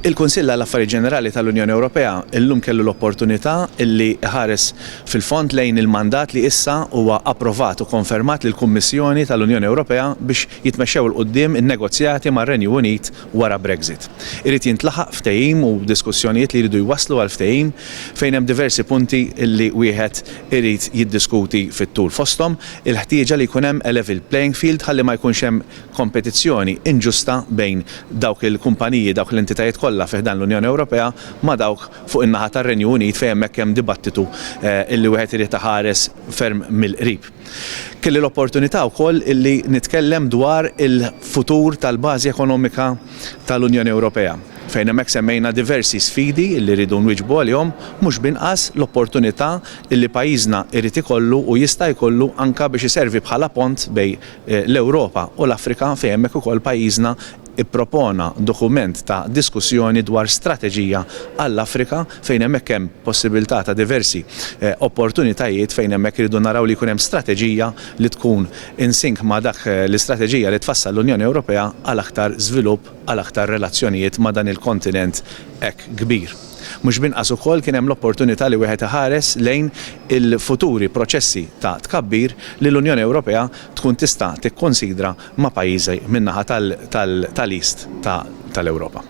Il-Kunsill għall-Affarijiet Ġenerali tal-Unjoni Ewropea illum kellu l-opportunità illi ħares fil-fond lejn il-mandat li issa huwa approvat u konfermat lill-Kummissjoni tal-Unjoni Ewropea biex jitmexxew il qudiem in-negozjati mar-Renju Unit wara Brexit. Irid jintlaħaq ftehim u diskussjonijiet li jridu jwasslu għal ftehim fejn hemm diversi punti illi wieħed irid jiddiskuti fit-tul. Fosthom il-ħtieġa li jkun hemm a level playing field ħalli ma jkunx hemm kompetizzjoni inġusta bejn dawk il-kumpaniji, dawk l-entitajiet kollha fih dan l-Unjoni Ewropea ma dawk fuq in-naħa tar-Renju Unit fejn hemmhekk hemm dibattitu illi wieħed irid ħares ferm mill-qrib. Kelli l-opportunità wkoll illi nitkellem dwar il-futur tal-bażi ekonomika tal-Unjoni Ewropea fejn hemmhekk semmejna diversi sfidi illi rridu nwiġbu għalihom mhux binqas l-opportunità illi pajjiżna jrid ikollu u jista' jkollu anke biex iservi bħala pont bejn l-Ewropa u l-Afrika fejn hemmhekk ukoll pajjiżna ippropona dokument ta' diskussjoni dwar strateġija għall-Afrika fejn hemmhekk hemm possibilità ta' diversi opportunitajiet fejn hemmhekk iridu naraw li jkun hemm strateġija li tkun in sync ma' dak l-istrateġija li tfassal l-Unjoni Ewropea għal aktar żvilupp għal aktar relazzjonijiet ma' dan il-kontinent hekk kbir. Mhux binqas ukoll kien hemm l-opportunità li wieħed iħares lejn il-futuri proċessi ta' tkabbir li l-Unjoni Ewropea tkun tista' tikkonsidra ma' pajjiżi min-naħa tal-East tal-Ewropa.